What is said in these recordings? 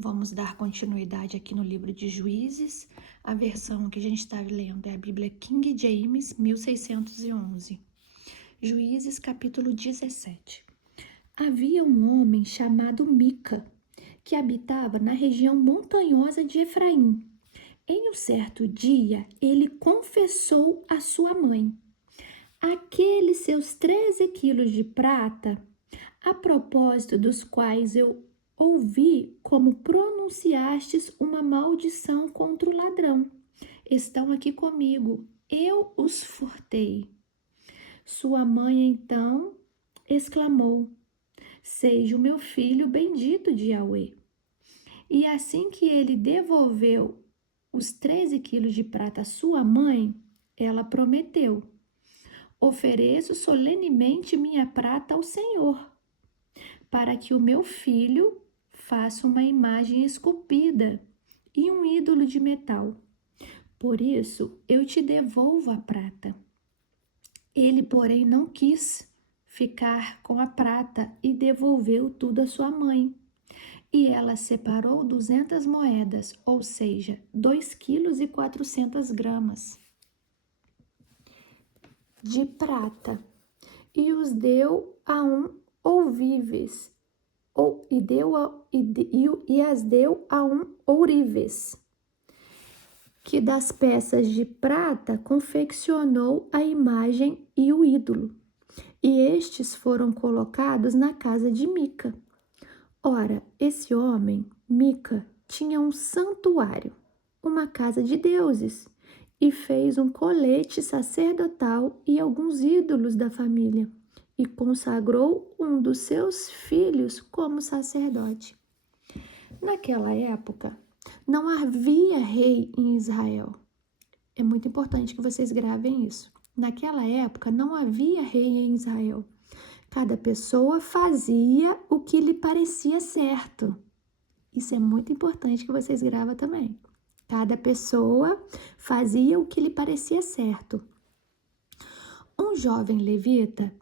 Vamos dar continuidade aqui no livro de Juízes. A versão que a gente está lendo é a Bíblia King James, 1611. Juízes, capítulo 17. Havia um homem chamado Mica, que habitava na região montanhosa de Efraim. Em um certo dia, ele confessou à sua mãe: aqueles seus 13 quilos de prata, a propósito dos quais eu ouvi como pronunciastes uma maldição contra o ladrão, estão aqui comigo, eu os furtei. Sua mãe então exclamou: seja o meu filho bendito de Yahweh. E assim que ele devolveu os 13 quilos de prata à sua mãe, ela prometeu: ofereço solenemente minha prata ao Senhor, para que o meu filho faça uma imagem esculpida e um ídolo de metal. Por isso, eu te devolvo a prata. Ele, porém, não quis ficar com a prata e devolveu tudo à sua mãe. E ela separou 200 moedas, ou seja, 2,4 kg de prata, e os deu a um ourives, e as deu a um ourives, que das peças de prata confeccionou a imagem e o ídolo, e estes foram colocados na casa de Mica. Ora, esse homem, Mica, tinha um santuário, uma casa de deuses, e fez um colete sacerdotal e alguns ídolos da família, e consagrou um dos seus filhos como sacerdote. Naquela época, não havia rei em Israel. É muito importante que vocês gravem isso. Naquela época, não havia rei em Israel. Cada pessoa fazia o que lhe parecia certo. Isso é muito importante que vocês gravem também. Cada pessoa fazia o que lhe parecia certo. Um jovem levita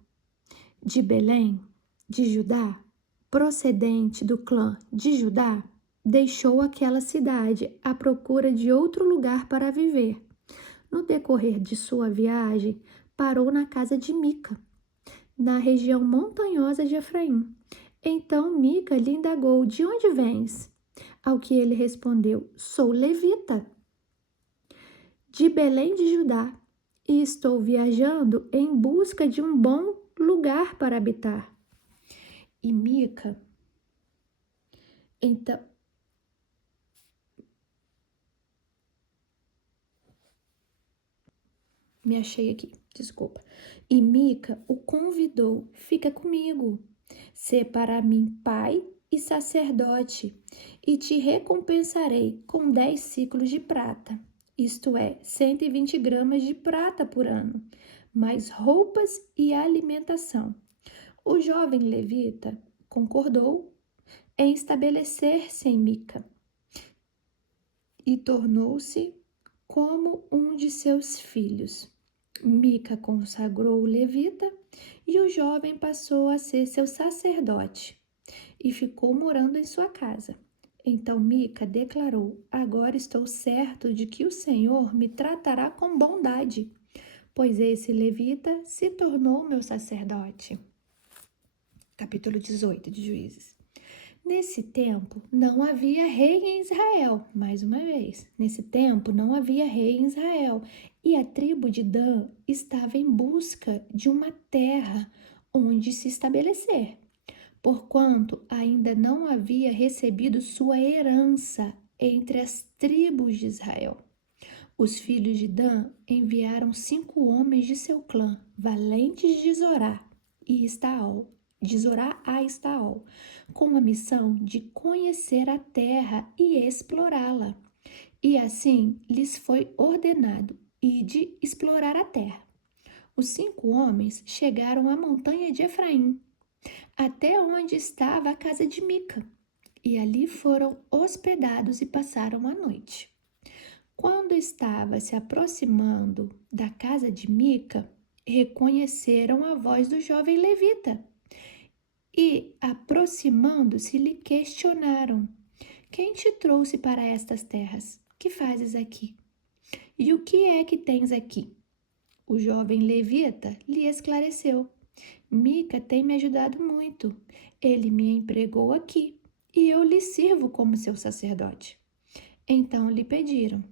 de Belém, de Judá, procedente do clã de Judá, deixou aquela cidade à procura de outro lugar para viver. No decorrer de sua viagem, parou na casa de Mica, na região montanhosa de Efraim. Então Mica lhe indagou: de onde vens? Ao que ele respondeu: sou levita, de Belém de Judá, e estou viajando em busca de um bom lugar para habitar. E Mica, então, me achei aqui, desculpa. E Mica o convidou: fica comigo, sê para mim pai e sacerdote, e te recompensarei com 10 ciclos de prata, isto é, 120 gramas de prata por ano, mais roupas e alimentação. O jovem levita concordou em estabelecer-se em Mica e tornou-se como um de seus filhos. Mica consagrou o levita e o jovem passou a ser seu sacerdote e ficou morando em sua casa. Então Mica declarou: agora estou certo de que o Senhor me tratará com bondade, pois esse levita se tornou meu sacerdote. Capítulo 18 de Juízes. Nesse tempo, não havia rei em Israel. Mais uma vez, nesse tempo, não havia rei em Israel. E a tribo de Dan estava em busca de uma terra onde se estabelecer, porquanto ainda não havia recebido sua herança entre as tribos de Israel. Os filhos de Dan enviaram 5 homens de seu clã, valentes de Zorá e Estaol, de Zorá a Estaol, com a missão de conhecer a terra e explorá-la. E assim lhes foi ordenado de explorar a terra. Os 5 homens chegaram à montanha de Efraim, até onde estava a casa de Mica, e ali foram hospedados e passaram a noite. Quando estava se aproximando da casa de Mica, reconheceram a voz do jovem levita e, aproximando-se, lhe questionaram: Quem te trouxe para estas terras? Que fazes aqui? E o que é que tens aqui? O jovem levita lhe esclareceu. Mica tem me ajudado muito. Ele me empregou aqui e eu lhe sirvo como seu sacerdote. Então lhe pediram: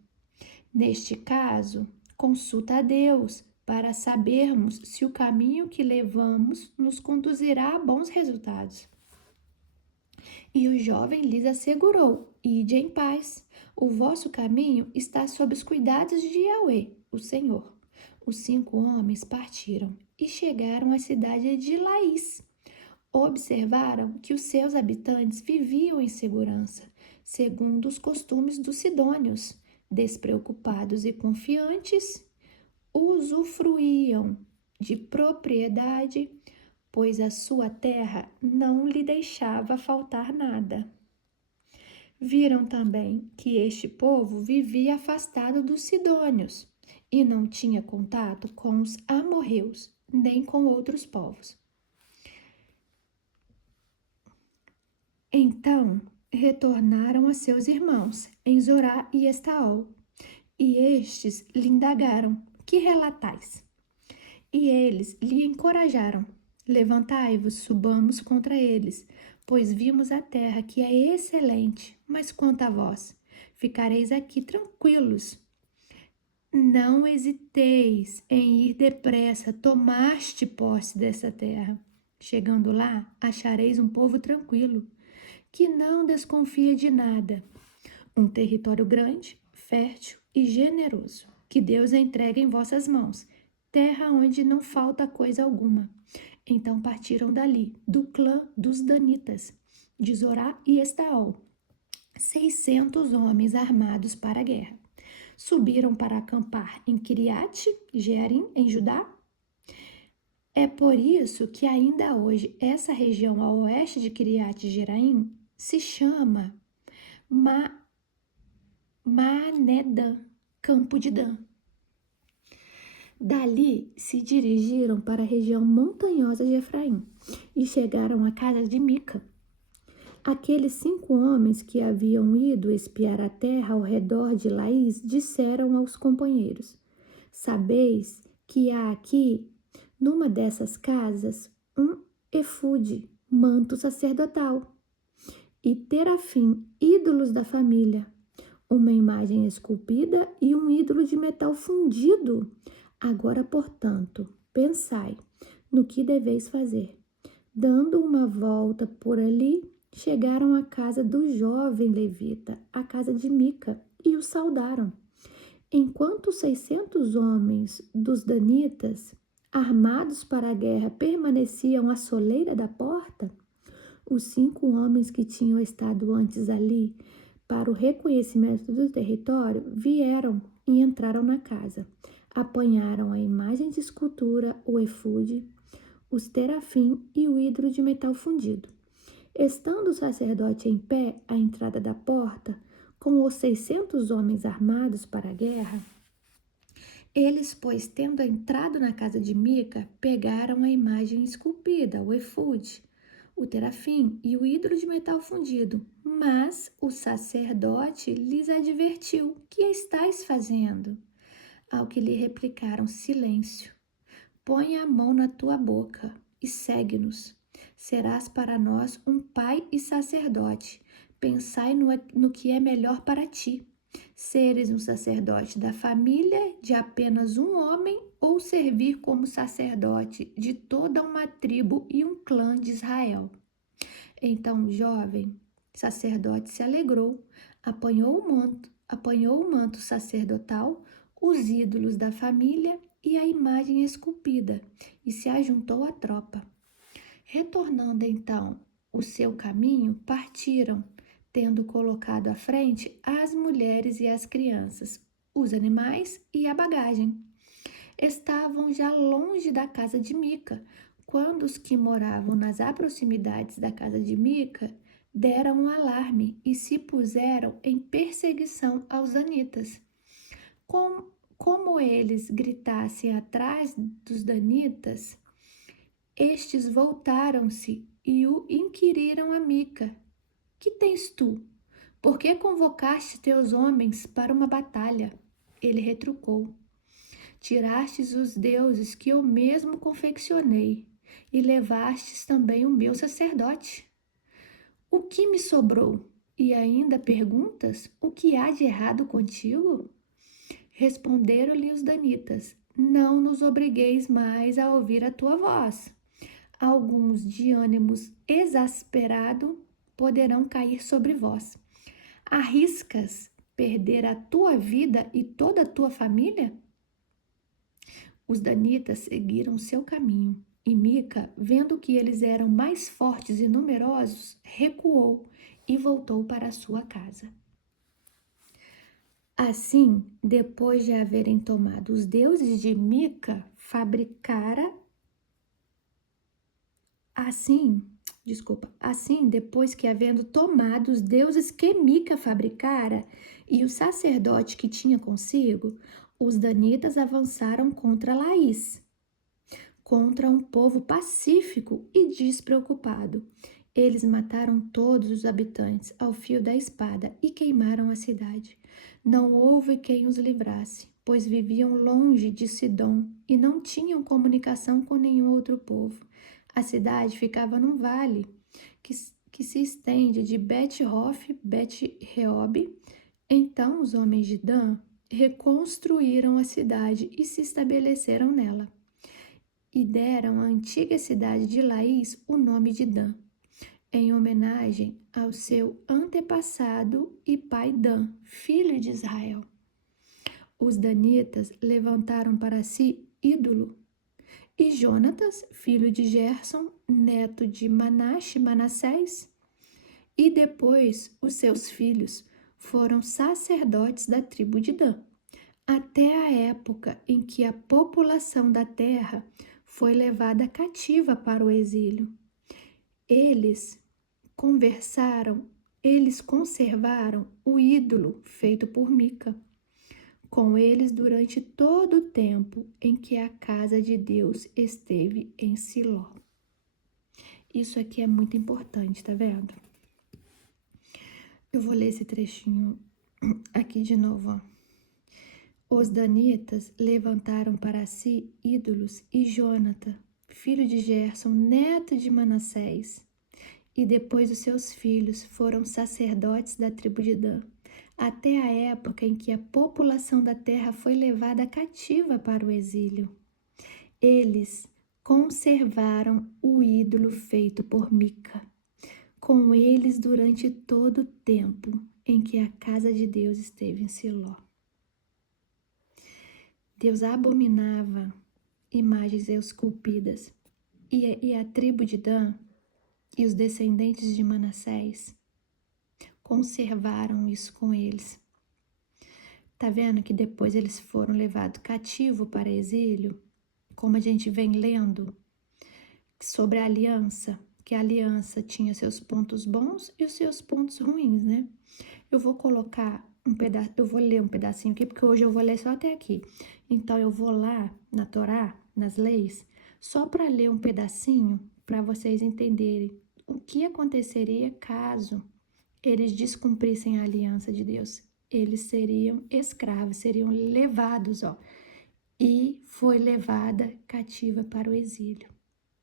neste caso, consulta a Deus para sabermos se o caminho que levamos nos conduzirá a bons resultados. E o jovem lhes assegurou: ide em paz. O vosso caminho está sob os cuidados de Yahweh, o Senhor. Os 5 homens partiram e chegaram à cidade de Laís. Observaram que os seus habitantes viviam em segurança, segundo os costumes dos sidônios, despreocupados e confiantes, usufruíam de propriedade, pois a sua terra não lhe deixava faltar nada. Viram também que este povo vivia afastado dos sidônios e não tinha contato com os amorreus, nem com outros povos. Então retornaram a seus irmãos em Zorá e Estaol, e estes lhe indagaram: que relatais? E eles lhe encorajaram: levantai-vos, subamos contra eles, pois vimos a terra que é excelente, mas quanto a vós, ficareis aqui tranquilos. Não hesiteis em ir depressa, tomaste posse dessa terra. Chegando lá, achareis um povo tranquilo, que não desconfia de nada. Um território grande, fértil e generoso, que Deus entrega em vossas mãos, terra onde não falta coisa alguma. Então partiram dali, do clã dos Danitas, de Zorá e Estaol, 600 homens armados para a guerra. Subiram para acampar em Kiriat Jearim, em Judá. É por isso que ainda hoje essa região a oeste de Kiriat Jearim se chama Manedã, Campo de Dan. Dali se dirigiram para a região montanhosa de Efraim e chegaram à casa de Mica. Aqueles 5 homens que haviam ido espiar a terra ao redor de Laís disseram aos companheiros: sabeis que há aqui, numa dessas casas, um efude, manto sacerdotal, e terafim, ídolos da família, uma imagem esculpida e um ídolo de metal fundido. Agora, portanto, pensai no que deveis fazer. Dando uma volta por ali, chegaram à casa do jovem levita, à casa de Mica, e o saudaram. Enquanto os 600 homens dos danitas, armados para a guerra, permaneciam à soleira da porta, os 5 homens que tinham estado antes ali para o reconhecimento do território vieram e entraram na casa. Apanharam a imagem de escultura, o efude, os terafim e o ídolo de metal fundido. Estando o sacerdote em pé à entrada da porta, com os 600 homens armados para a guerra, eles, pois, tendo entrado na casa de Mica, pegaram a imagem esculpida, o efude, o terafim e o ídolo de metal fundido. Mas o sacerdote lhes advertiu: que estáis fazendo? Ao que lhe replicaram: silêncio. Põe a mão na tua boca e segue-nos. Serás para nós um pai e sacerdote. Pensai no que é melhor para ti. Seres um sacerdote da família de apenas um homem ou servir como sacerdote de toda uma tribo e um clã de Israel. Então o jovem sacerdote se alegrou, apanhou o manto sacerdotal, os ídolos da família e a imagem esculpida, e se ajuntou à tropa. Retornando então o seu caminho, partiram, tendo colocado à frente as mulheres e as crianças, os animais e a bagagem. Estavam já longe da casa de Mica, quando os que moravam nas proximidades da casa de Mica deram um alarme e se puseram em perseguição aos danitas. Como eles gritassem atrás dos danitas, estes voltaram-se e o inquiriram a Mica: que tens tu? Por que convocaste teus homens para uma batalha? Ele retrucou. Tirastes os deuses que eu mesmo confeccionei e levastes também o meu sacerdote. O que me sobrou? E ainda perguntas: o que há de errado contigo? Responderam-lhe os danitas: não nos obrigueis mais a ouvir a tua voz. Alguns de ânimos exasperado poderão cair sobre vós. Arriscas perder a tua vida e toda a tua família? Os danitas seguiram seu caminho, e Mica, vendo que eles eram mais fortes e numerosos, recuou e voltou para a sua casa. Assim, depois de haverem tomado os deuses de Mica, Assim, depois que havendo tomado os deuses que Mica fabricara e o sacerdote que tinha consigo, os danitas avançaram contra Laís, contra um povo pacífico e despreocupado. Eles mataram todos os habitantes ao fio da espada e queimaram a cidade. Não houve quem os livrasse, pois viviam longe de Sidom e não tinham comunicação com nenhum outro povo. A cidade ficava num vale que se estende de Bet-Hof, Bet-Reob. Então os homens de Dan reconstruíram a cidade e se estabeleceram nela. E deram à antiga cidade de Laís o nome de Dan, em homenagem ao seu antepassado e pai Dan, filho de Israel. Os danitas levantaram para si ídolo, e Jonatas, filho de Gerson, neto de Manassés, e depois os seus filhos foram sacerdotes da tribo de Dan, até a época em que a população da terra foi levada cativa para o exílio. Eles conservaram o ídolo feito por Mica com eles durante todo o tempo em que a casa de Deus esteve em Siló. Isso aqui é muito importante, tá vendo? Eu vou ler esse trechinho aqui de novo, ó. Os danitas levantaram para si ídolos e Jonatã, filho de Gerson, neto de Manassés, e depois os seus filhos foram sacerdotes da tribo de Dan, até a época em que a população da terra foi levada cativa para o exílio. Eles conservaram o ídolo feito por Mica, com eles durante todo o tempo em que a casa de Deus esteve em Siló. Deus abominava imagens esculpidas, e a tribo de Dan e os descendentes de Manassés conservaram isso com eles. Tá vendo que depois eles foram levados cativo para exílio? Como a gente vem lendo sobre a aliança, que a aliança tinha seus pontos bons e os seus pontos ruins, né? Eu vou colocar eu vou ler um pedacinho aqui, porque hoje eu vou ler só até aqui. Então eu vou lá na Torá, nas leis, só para ler um pedacinho para vocês entenderem o que aconteceria caso eles descumprissem a aliança de Deus. Eles seriam escravos, seriam levados, ó. E foi levada cativa para o exílio.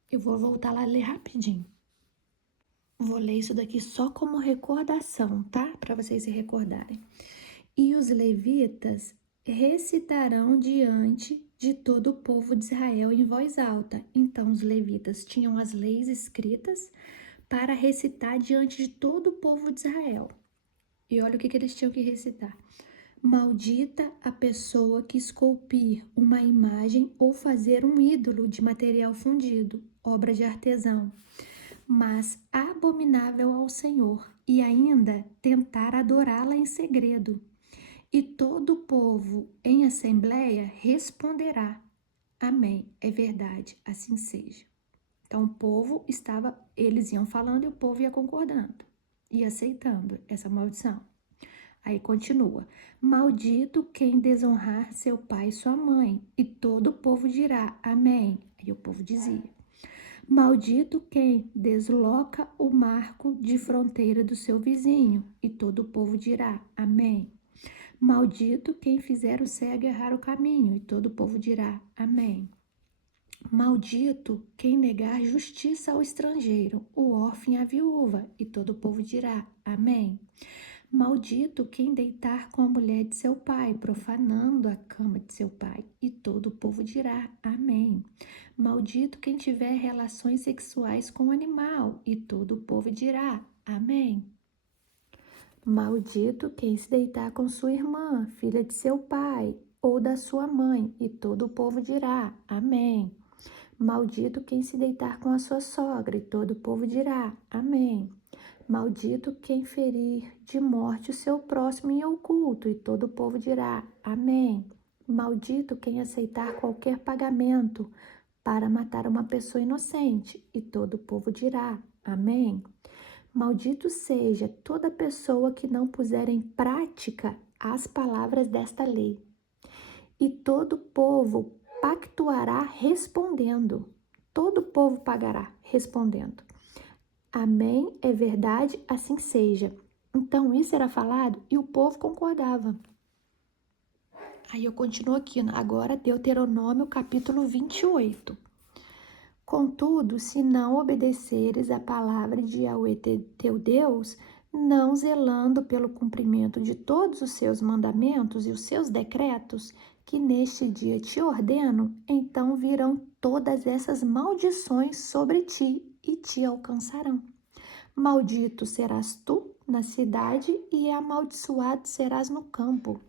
Eu vou voltar lá e ler rapidinho. Vou ler isso daqui só como recordação, tá? Para vocês se recordarem. E os levitas recitarão diante de todo o povo de Israel em voz alta. Então os levitas tinham as leis escritas para recitar diante de todo o povo de Israel. E olha o que eles tinham que recitar. Maldita a pessoa que esculpir uma imagem ou fazer um ídolo de material fundido, obra de artesão, mas abominável ao Senhor, e ainda tentar adorá-la em segredo. E todo o povo em assembleia responderá: Amém, é verdade, assim seja. Então o povo eles iam falando e o povo ia concordando e aceitando essa maldição. Aí continua: maldito quem desonrar seu pai e sua mãe. E todo o povo dirá: Amém. Aí o povo dizia: maldito quem desloca o marco de fronteira do seu vizinho. E todo o povo dirá, amém. Maldito quem fizer o cego errar o caminho, e todo o povo dirá, amém. Maldito quem negar justiça ao estrangeiro, o órfão e a viúva, e todo o povo dirá, amém. Maldito quem deitar com a mulher de seu pai, profanando a cama de seu pai, e todo o povo dirá, amém. Maldito quem tiver relações sexuais com o animal, e todo o povo dirá, amém. Maldito quem se deitar com sua irmã, filha de seu pai, ou da sua mãe, e todo o povo dirá, amém. Maldito quem se deitar com a sua sogra, e todo o povo dirá, amém. Maldito quem ferir de morte o seu próximo em oculto, e todo o povo dirá, amém. Maldito quem aceitar qualquer pagamento para matar uma pessoa inocente, e todo o povo dirá, amém. Maldito seja toda pessoa que não puser em prática as palavras desta lei. E todo o povo pactuará respondendo. Todo o povo pagará respondendo. Amém, é verdade, assim seja. Então isso era falado e o povo concordava. Aí eu continuo aqui, agora Deuteronômio capítulo 28. Contudo, se não obedeceres a palavra de Yahweh teu Deus, não zelando pelo cumprimento de todos os seus mandamentos e os seus decretos, que neste dia te ordeno, então virão todas essas maldições sobre ti e te alcançarão. Maldito serás tu na cidade e amaldiçoado serás no campo.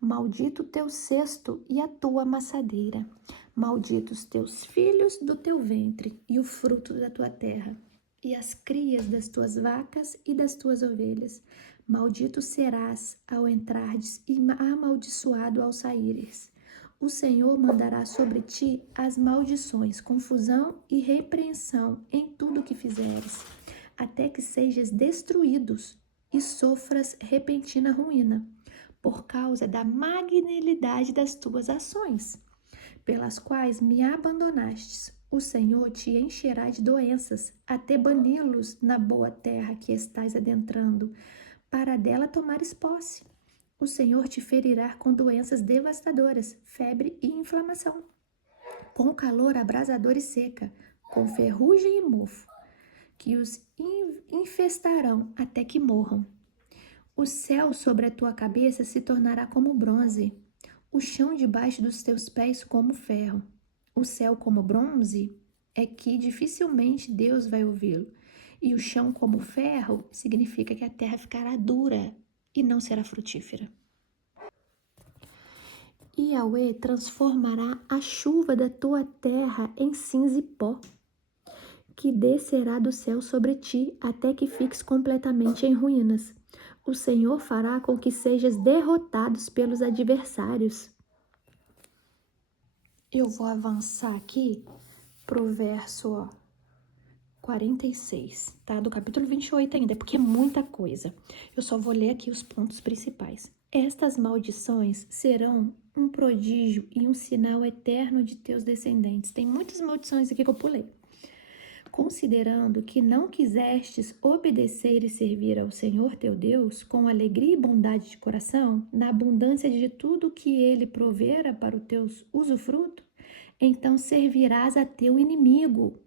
Maldito o teu cesto e a tua amassadeira. Malditos teus filhos do teu ventre e o fruto da tua terra, e as crias das tuas vacas e das tuas ovelhas. Maldito serás ao entrardes e amaldiçoado ao saíres. O Senhor mandará sobre ti as maldições, confusão e repreensão em tudo que fizeres, até que sejas destruídos e sofras repentina ruína, por causa da magnanimidade das tuas ações, pelas quais me abandonastes. O Senhor te encherá de doenças, até bani-los na boa terra que estás adentrando, para dela tomares posse. O Senhor te ferirá com doenças devastadoras, febre e inflamação, com calor abrasador e seca, com ferrugem e mofo, que os infestarão até que morram. O céu sobre a tua cabeça se tornará como bronze, o chão debaixo dos teus pés como ferro. O céu como bronze é que dificilmente Deus vai ouvi-lo, e o chão como ferro significa que a terra ficará dura e não será frutífera. E Yahweh transformará a chuva da tua terra em cinza e pó, que descerá do céu sobre ti até que fiques completamente em ruínas. O Senhor fará com que sejas derrotados pelos adversários. Eu vou avançar aqui pro verso 46, tá? Do capítulo 28 ainda, porque é muita coisa. Eu só vou ler aqui os pontos principais. Estas maldições serão um prodígio e um sinal eterno de teus descendentes. Tem muitas maldições aqui que eu pulei. Considerando que não quisestes obedecer e servir ao Senhor teu Deus com alegria e bondade de coração, na abundância de tudo que ele provera para o teu usufruto, então servirás a teu inimigo.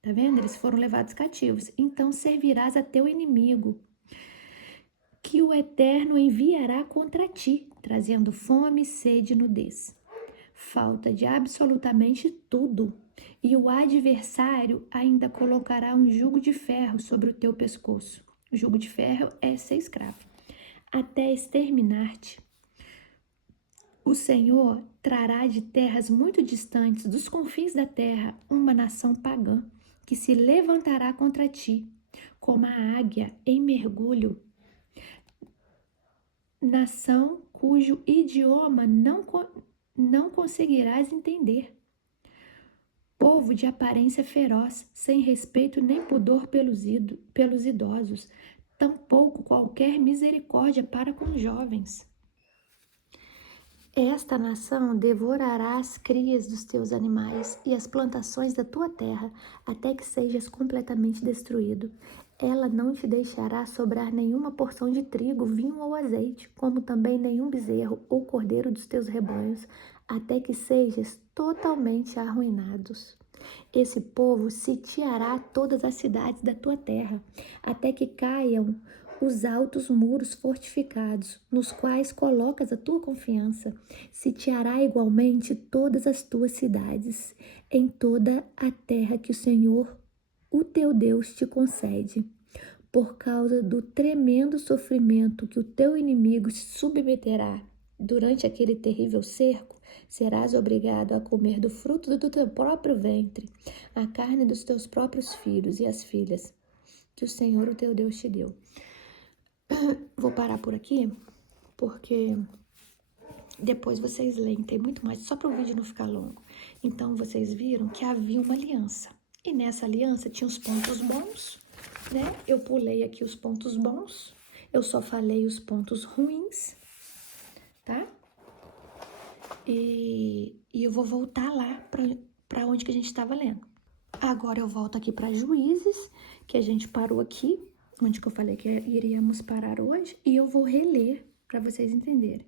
Tá vendo? Eles foram levados cativos. Então servirás a teu inimigo, que o Eterno enviará contra ti, trazendo fome, sede e nudez. Falta de absolutamente tudo. E o adversário ainda colocará um jugo de ferro sobre o teu pescoço. O jugo de ferro é ser escravo. Até exterminar-te. O Senhor trará de terras muito distantes, dos confins da terra, uma nação pagã, que se levantará contra ti, como a águia em mergulho. Nação cujo idioma não conseguirás entender. Povo de aparência feroz, sem respeito nem pudor pelos idosos, tampouco qualquer misericórdia para com os jovens. Esta nação devorará as crias dos teus animais e as plantações da tua terra, até que sejas completamente destruído. Ela não te deixará sobrar nenhuma porção de trigo, vinho ou azeite, como também nenhum bezerro ou cordeiro dos teus rebanhos, até que sejas totalmente arruinados. Esse povo sitiará todas as cidades da tua terra, até que caiam os altos muros fortificados, nos quais colocas a tua confiança. Sitiará igualmente todas as tuas cidades, em toda a terra que o Senhor, o teu Deus, te concede. Por causa do tremendo sofrimento que o teu inimigo se submeterá durante aquele terrível cerco, serás obrigado a comer do fruto do teu próprio ventre, a carne dos teus próprios filhos e as filhas, que o Senhor, o teu Deus, te deu. Vou parar por aqui, porque depois vocês leem, tem muito mais, só para o vídeo não ficar longo. Então, vocês viram que havia uma aliança. E nessa aliança tinha os pontos bons, né? Eu pulei aqui os pontos bons, eu só falei os pontos ruins, tá? E eu vou voltar lá para onde que a gente estava lendo. Agora eu volto aqui para Juízes, que a gente parou aqui, onde que eu falei que iríamos parar hoje, e eu vou reler para vocês entenderem.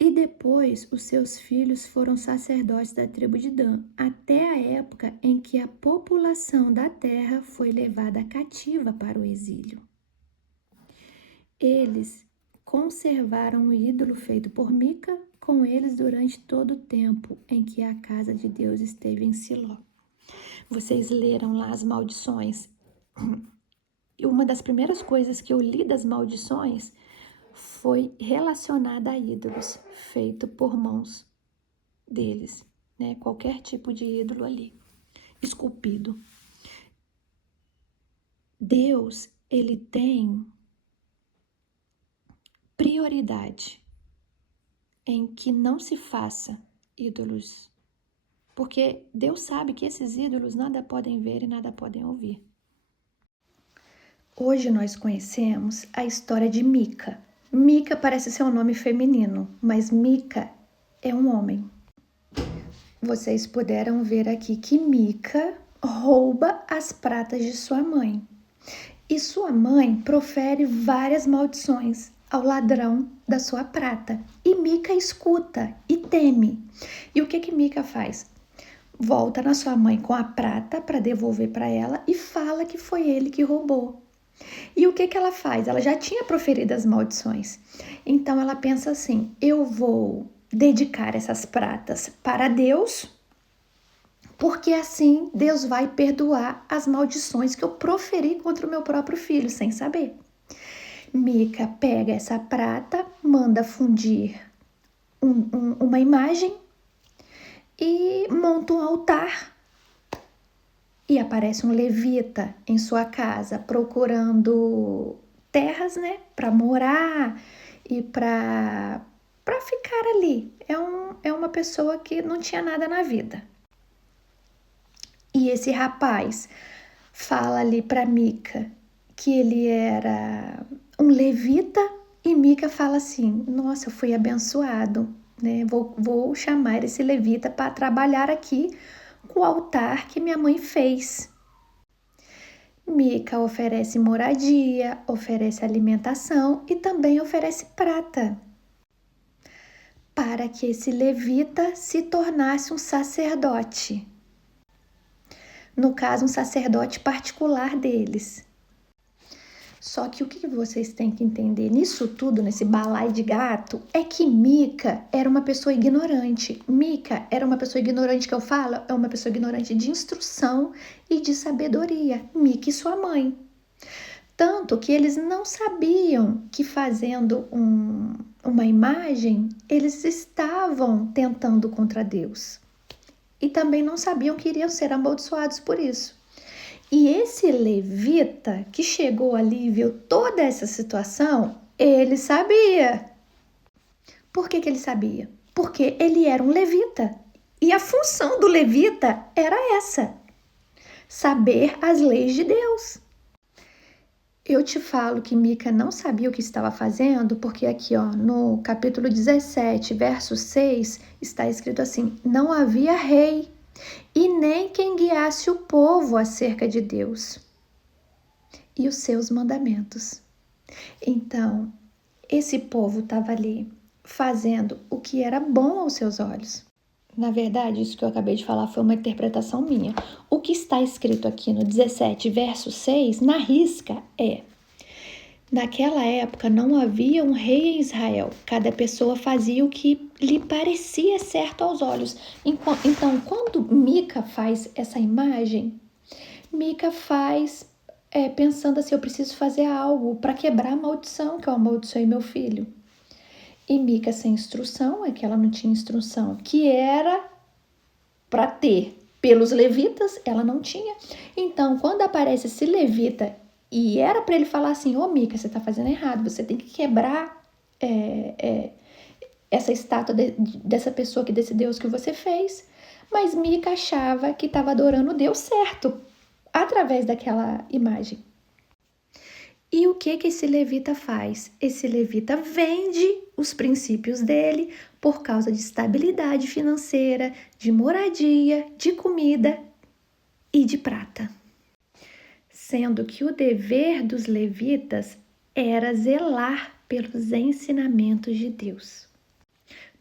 E depois os seus filhos foram sacerdotes da tribo de Dan, até a época em que a população da terra foi levada cativa para o exílio. Eles conservaram o ídolo feito por Mica com eles durante todo o tempo em que a casa de Deus esteve em Siló. Vocês leram lá as maldições. E uma das primeiras coisas que eu li das maldições foi relacionada a ídolos feito por mãos deles, né? Qualquer tipo de ídolo ali, esculpido. Deus, ele tem prioridade em que não se faça ídolos, porque Deus sabe que esses ídolos nada podem ver e nada podem ouvir. Hoje nós conhecemos a história de Mica. Mica parece ser um nome feminino, mas Mica é um homem. Vocês puderam ver aqui que Mica rouba as pratas de sua mãe. E sua mãe profere várias maldições ao ladrão da sua prata. E Mica escuta e teme. E o que Mica faz? Volta na sua mãe com a prata para devolver para ela e fala que foi ele que roubou. E o que ela faz? Ela já tinha proferido as maldições. Então ela pensa assim: eu vou dedicar essas pratas para Deus, porque assim Deus vai perdoar as maldições que eu proferi contra o meu próprio filho, sem saber. Mica pega essa prata, manda fundir uma imagem e monta um altar. E aparece um levita em sua casa procurando terras, né, para morar e para ficar ali. É uma pessoa que não tinha nada na vida. E esse rapaz fala ali para Mica que ele era um levita e Mica fala assim: nossa, eu fui abençoado, né? Vou chamar esse levita para trabalhar aqui com o altar que minha mãe fez. Mica oferece moradia, oferece alimentação e também oferece prata, para que esse levita se tornasse um sacerdote. No caso, um sacerdote particular deles. Só que o que vocês têm que entender nisso tudo, nesse balaio de gato, é que Mica era uma pessoa ignorante. Mica era uma pessoa ignorante, que eu falo, é uma pessoa ignorante de instrução e de sabedoria. Mica e sua mãe. Tanto que eles não sabiam que fazendo uma imagem, eles estavam tentando contra Deus. E também não sabiam que iriam ser amaldiçoados por isso. E esse levita que chegou ali e viu toda essa situação, ele sabia. Por que ele sabia? Porque ele era um levita. E a função do levita era essa: saber as leis de Deus. Eu te falo que Mica não sabia o que estava fazendo, porque aqui, ó, no capítulo 17, verso 6, está escrito assim: não havia rei. e nem quem guiasse o povo acerca de Deus e os seus mandamentos. Então, esse povo estava ali fazendo o que era bom aos seus olhos. Na verdade, isso que eu acabei de falar foi uma interpretação minha. O que está escrito aqui no 17, verso 6, na risca, é: naquela época não havia um rei em Israel. Cada pessoa fazia o que lhe parecia certo aos olhos. Então, quando Mica faz essa imagem, Mica faz pensando assim: eu preciso fazer algo para quebrar a maldição que eu amaldiçoei meu filho. E Mica sem instrução, é que ela não tinha instrução, que era para ter pelos levitas, ela não tinha. Então, quando aparece esse levita e era para ele falar assim: ô Mica, você está fazendo errado, você tem que quebrar essa estátua dessa pessoa, desse Deus que você fez. Mas Mica achava que estava adorando o Deus certo, através daquela imagem. E o que esse levita faz? Esse levita vende os princípios dele por causa de estabilidade financeira, de moradia, de comida e de prata. Sendo que o dever dos levitas era zelar pelos ensinamentos de Deus.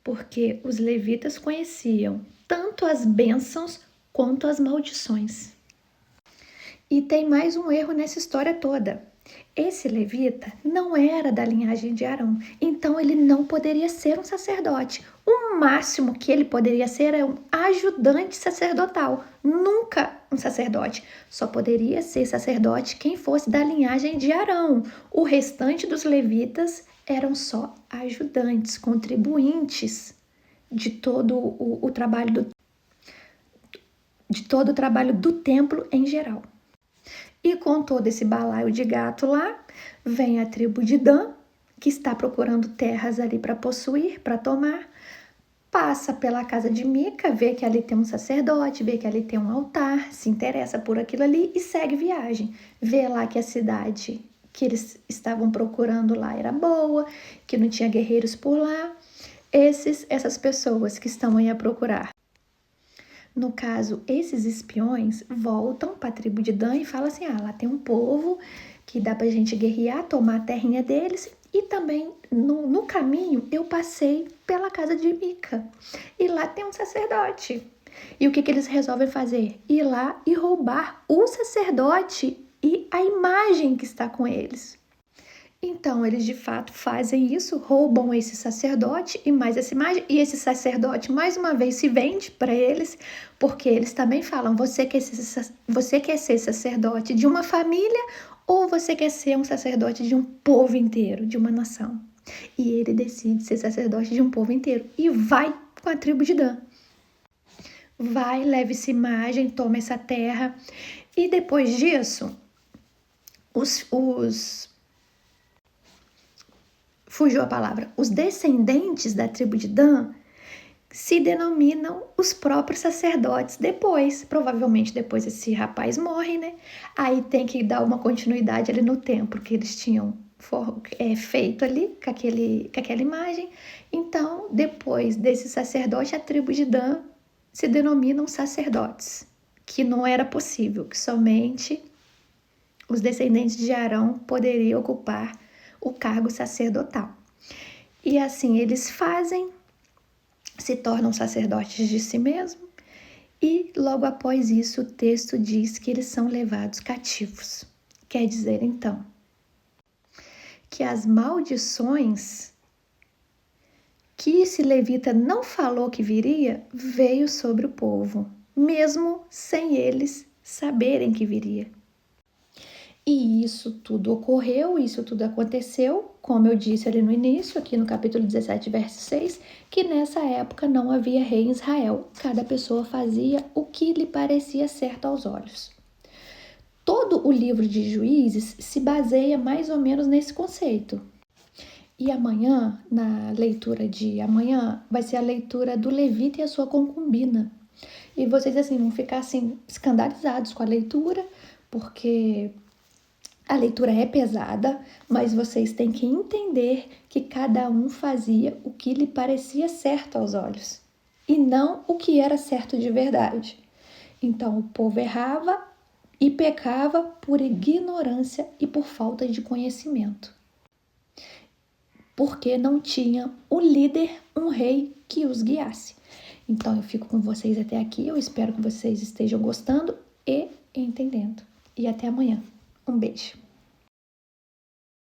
Porque os levitas conheciam tanto as bênçãos quanto as maldições. E tem mais um erro nessa história toda. Esse levita não era da linhagem de Arão, então ele não poderia ser um sacerdote. O máximo que ele poderia ser é um ajudante sacerdotal, nunca um sacerdote. Só poderia ser sacerdote quem fosse da linhagem de Arão. O restante dos levitas eram só ajudantes, contribuintes de todo o trabalho do templo em geral. E com todo esse balaio de gato lá, vem a tribo de Dan, que está procurando terras ali para possuir, para tomar. Passa pela casa de Mica, vê que ali tem um sacerdote, vê que ali tem um altar, se interessa por aquilo ali e segue viagem. Vê lá que a cidade que eles estavam procurando lá era boa, que não tinha guerreiros por lá. Essas pessoas que estão aí a procurar. No caso, esses espiões voltam para a tribo de Dan e falam assim: lá tem um povo que dá para a gente guerrear, tomar a terrinha deles. E também, no caminho, eu passei pela casa de Mica. E lá tem um sacerdote. E o que eles resolvem fazer? Ir lá e roubar o sacerdote e a imagem que está com eles. Então, eles de fato fazem isso, roubam esse sacerdote e mais essa imagem, e esse sacerdote mais uma vez se vende para eles, porque eles também falam: você quer ser sacerdote de uma família ou você quer ser um sacerdote de um povo inteiro, de uma nação? E ele decide ser sacerdote de um povo inteiro e vai com a tribo de Dan. Vai, leva essa imagem, toma essa terra, e depois disso, fugiu a palavra, os descendentes da tribo de Dan se denominam os próprios sacerdotes depois. Provavelmente depois esse rapaz morre, né? Aí tem que dar uma continuidade ali no templo que eles tinham feito ali com aquela imagem. Então, depois desse sacerdote, a tribo de Dan se denominam sacerdotes, que não era possível, que somente os descendentes de Arão poderiam ocupar o cargo sacerdotal. E assim eles fazem, se tornam sacerdotes de si mesmo, e logo após isso o texto diz que eles são levados cativos. Quer dizer, então, que as maldições que esse levita não falou que viria, veio sobre o povo, mesmo sem eles saberem que viria. E isso tudo ocorreu, isso tudo aconteceu, como eu disse ali no início, aqui no capítulo 17, verso 6, que nessa época não havia rei em Israel. Cada pessoa fazia o que lhe parecia certo aos olhos. Todo o livro de Juízes se baseia mais ou menos nesse conceito. E amanhã, na leitura de amanhã, vai ser a leitura do Levita e a sua concubina. E vocês assim vão ficar assim escandalizados com a leitura, porque a leitura é pesada, mas vocês têm que entender que cada um fazia o que lhe parecia certo aos olhos e não o que era certo de verdade. Então, o povo errava e pecava por ignorância e por falta de conhecimento, porque não tinha um líder, um rei que os guiasse. Então, eu fico com vocês até aqui. Eu espero que vocês estejam gostando e entendendo. E até amanhã. Um beijo.